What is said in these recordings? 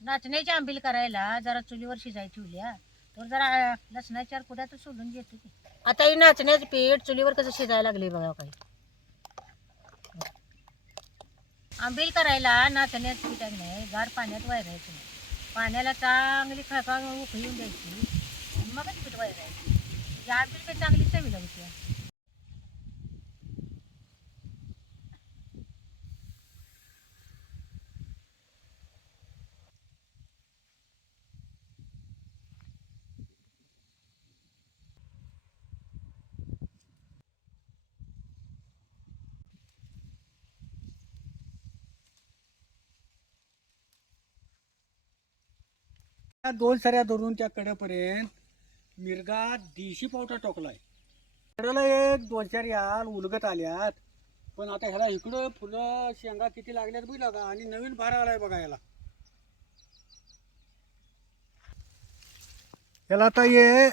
नाचण्याची आंबील करायला जरा चुलीवर शिजाय ठेवल्या. तर जरा लसणाच्या तर सोडून घेतो की. आता ही नाचण्याचं पीठ चुलीवर कसं शिजायला लागले बघा काही आंबील करायला नाचण्याचं पीठ आहे नाही गार पाण्यात वायरायचं नाही. पाण्याला चांगली खळखळ उकळून द्यायची मगच पीठ वायरायचं. आंबील काही चांगली चवीला होती त्या दोन सऱ्या धरून त्या कडेपर्यंत मिरगा देशी पावटा टोकलाय. कडेला एक दोन चार याल उलगत आल्यात. पण आता ह्याला इकडं फुलं शेंगा किती लागल्यात बघितलं का आणि नवीन भार आलाय बघा याला याला आता ये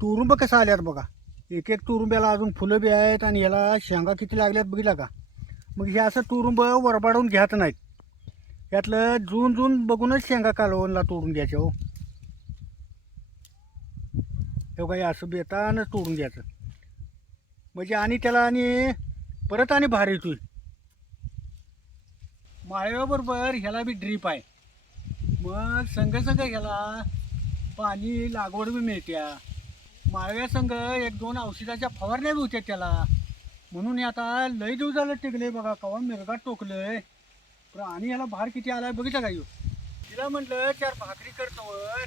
तुरुंब कसं आल्यात बघा. एक एक तुरुंब्याला अजून फुलं बी आहेत आणि याला शेंगा किती लागल्यात बघितला का? मग हे असं तुरुंब वरबाडून घ्यात नाहीत. यातलं जून जून बघूनच शेंगा कालवणला तोडून घ्यायच्या हो. हे काही असं बेतानच तोडून घ्यायचं. म्हणजे आणि त्याला आणि परत आणि भार येतोय. माळव्याबरोबर ह्याला बी ड्रीप आहे. मग संघ संघ ह्याला पाणी लागवड बी मिळत्या. माळव्या संघ एक दोन औषधाच्या फवारण्या बी होत्या त्याला. म्हणून हे आता लय दिवसाला झालं टिकले बघा कवा मिरगात टोकलंय. पण आणि याला भार किती आलाय बघितलं का तिला म्हटलं चार भाकरी करतोवर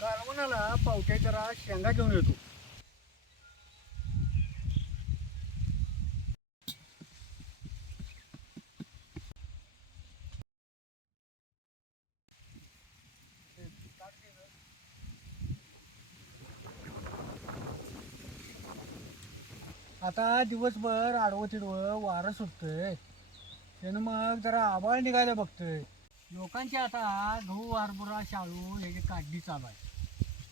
कालवणाला पावट्या जरा शेंगा घेऊन येतो. आता दिवसभर आडवं तिडवं वारं सुटतंय. त्यानं मग जरा आबाळ निघायला बघतोय. लोकांची आता गहू हरभरा शाळू ह्याची काढणी चालू आहे.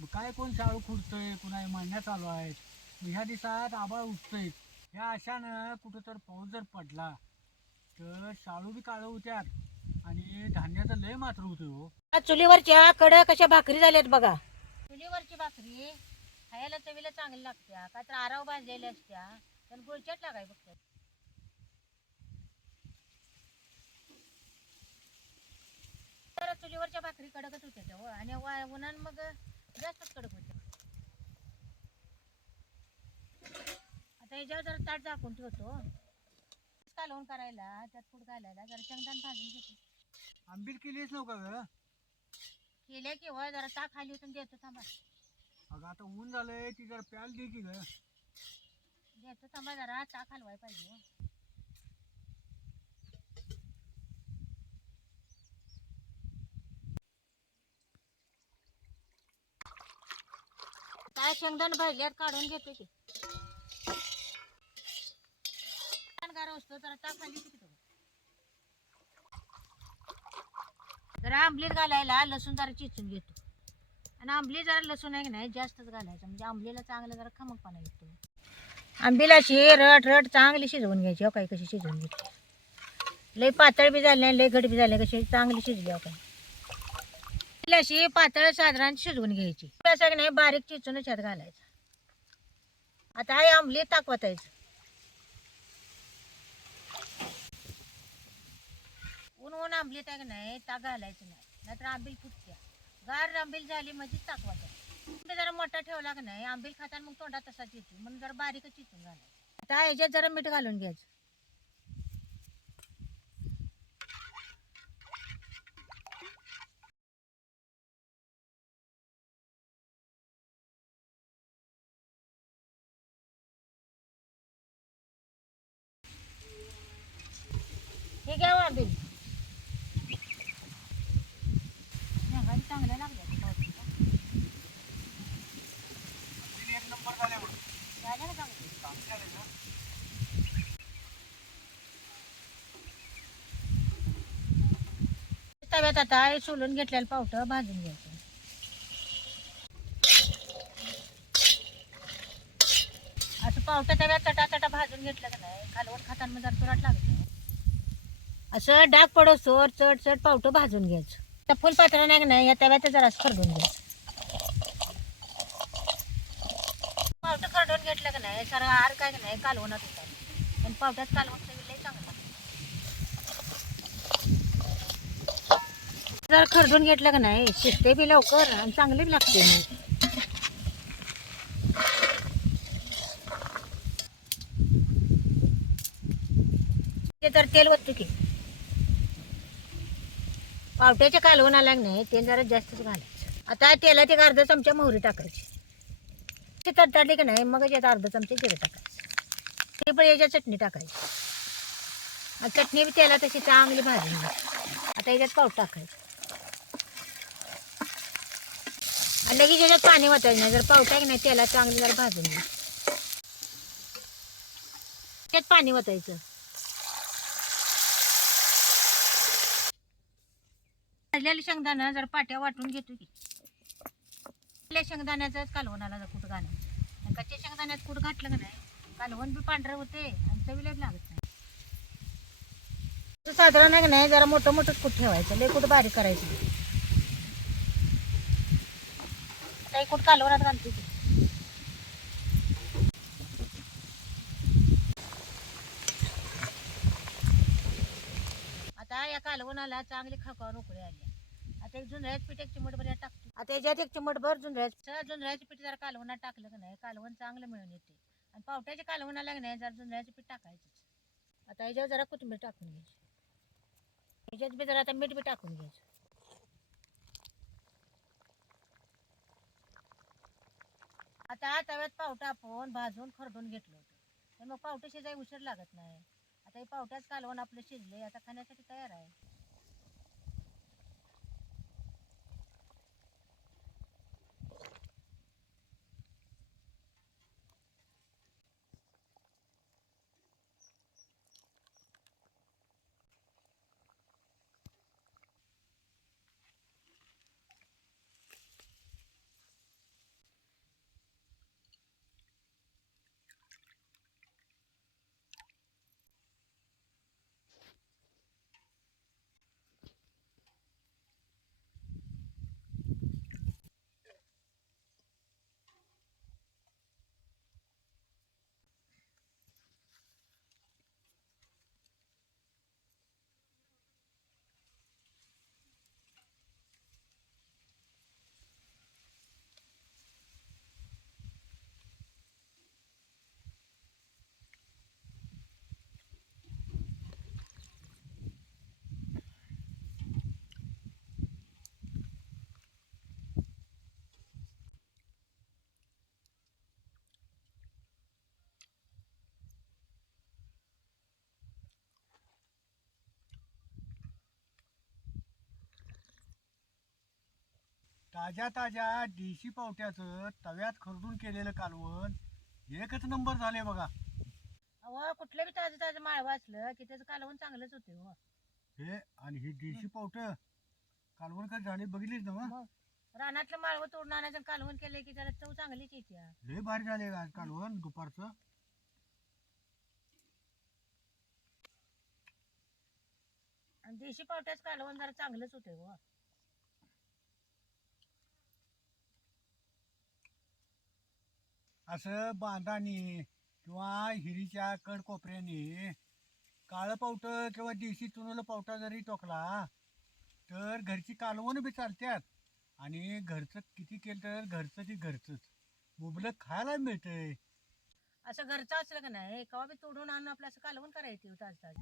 मग काय कोण शाळू खुडतंय कुणा मांडण्या चालू आहेत? मग ह्या दिवसात आबाळ उठतंय. ह्या अशानं कुठं तर पाऊस जर पडला तर शाळू बी काळं होत्यात आणि धान्याचं लय मात्र होतं हो. आज चुलीवरच्या कड कशा भाकरी झाल्यात बघा. चुलीवरची भाकरी खायला चवीला चांगली लागत्या काय तर आराव भाजलेल्या असत्या पण गुळचाट लागाय बघतात चुलीवरच्या भाकरी कडकच होत्या त्या हो. आणि वा- उन्हान मग जास्तच कडक होत्या. आता याच्यावर जरा ताट झाकून ठेवतो कालवून करायला त्यात कुठ घालायला जरा शेंगदाण भाजून घेतो. आंबील केलीच नव्हता ग केल्या की होय जरा ताक खाली उतरून देतो थांबा. अगं आता ऊन झालंय ती जरा प्याल दे की ग. देतो थांबा जरा ताक हलवाय पाहिजे हो. काय शेंगदाण भाजल्यात काढून घेतो की. गार असतो जरा ताक जरा आंबलीत घालायला लसूण जरा चिचून घेतो. आणि आंबली जरा लसूण आहे की नाही जास्तच घालायचं. म्हणजे आंबलीला चांगलं जरा खमकपणा येतो. आंबीला अशी रट रट चांगली शिजवून घ्यायची. हो काय कशी शिजवून घ्यायची लय पातळ बी झाली नाही लय घट बी झाली कशी चांगली शिजली हो काय अशी पातळ साधारण शिजवून घ्यायची. असं की नाही बारीक चिचून ह्यात घालायचं. आता हे आंबली ताकवतायचं ऊन ऊन आंबलीत आहे नाही ताक घालायचं नाही. नाहीतर आंबील फुटत्या. गार आंबील झाली म्हणजे ताकवायचं आंबे जरा मोठा ठेवला का नाही आंबील खाताना मग तोंडात तसाच येते म्हणून जरा बारीकच चिचून घालायचं. आता ह्याच्यात जरा मीठ घालून घ्यायचं हे घ्या हो आंबील शेंगाची चांगल्या लागल्या त्या पावसाच्या. एक नंबर झाले बघ झाल्या ना चांगल्या? चांगले झाले ना तव्यात आता सोलून घेतलेलं पावटं भाजून घ्यायचं. असं पावटं तव्यात चटा चटा भाजून घेतलं का नाही? खालवण खाताना जर तुरट लागत. असं डाग पडोसोर चट चट पावटं भाजून घ्यायचं. त्या फुलपात्रा नाही का नाही या तव्यात जरा खरडून घ्यायचं पावटं खरडून घेतलं का नाही सर आर काय नाही कालवणात होता पण पावट्यात कालवण लई चांगलं जर खरडून घेतलं का नाही? शिजते बी लवकर आणि चांगले बी लागते मी. ते तर तेल वरती की. पावट्याच्या की नाही तेल जरा जास्तच घालायचं. आता तेलात एक अर्धा चमचा मोहरी टाकायची. ते तडतडली की नाही मग याच्यात अर्धा चमचा जिरं टाकायचं. ते पण याच्यात चटणी टाकायची. चटणी बी तेलात तशी चांगली भाजी आता याच्यात पावट टाकायचं. आणि लगेच याच्यात पाणी वाटायचं नाही. जर पावटा की नाही त्याला चांगलं जर भाजून त्यात पाणी वाटायचं भाजलेल्या शेंगदाणा जर पाट्या वाटून घेतो की. आपल्या शेंगदाण्याचाच कालवणाला जर कुठं घालायचं कच्च्या शेंगदाण्यात कुठं घातलं का नाही? कालवण बी पांढरं होते आणि चवीला लागत नाही. साधारण आहे का नाही जरा मोठं मोठं कुठं ठेवायचं? लय कुठं बारीक करायचं कुठं कालवणात घालतो आता या कालवणाला चांगली खळखळ उकळी आली आता एक जुंधळ्याचं पीठ एक चिमटभर यात टाकतो. आता याच्यात एक चिमटभर जुंधळ्याचं जुंधळ्याचं पीठ जरा कालवणात टाकलं का नाही कालवण चांगलं मिळून येते. आणि पावट्याच्या कालवणाला नाही जरा जुंधळ्याचं पीठ टाकायचंच. आता याच्यावर जरा कोथिंबीर टाकून घ्यायची. याच्यात बी जरा आता मीठ बी टाकून घ्यायचं. आता तव्यात पावटा आपण भाजून खरडून घेतलं होतं. तर मग पावटे शिजाय उशीर लागत नाही. आता हे पावट्याच कालवण आपलं शिजले आता खाण्यासाठी तयार आहे. ताज्या ताज्या देशी पावट्याचं तव्यात खरडून केलेलं कालवण एकच नंबर झाले बघा अहो कुठलं बी ताजं ताजं माळ वाचलं की त्याचं कालवण चांगलंच होते हो हे आणि ही देशी पावट कालवण कधी झाले बघितलीच ना मग? मग रानातलं माळवं तोडून आणायचं आणि कालवण केलं की त्याला चव चांगलीच येते हा. लय भारी झाले आज कालवण दुपारचं आणि देशी पावट्याच कालवण जरा चांगलंच होते हो असं बांधानी किंवा हिरीच्या कडकोपऱ्याने काळं पावटं किंवा देशी चुनवलं पावटा जरी टोकला तर घरची कालवण बी चालत्यात. आणि घरचं किती केलं तर घरचं ते घरचंच. मुबलक खायला मिळतंय. असं घरचं असलं का नाही? केव्हा बी तोडून आणून आपलं असं कालवण करायचं ताज ताज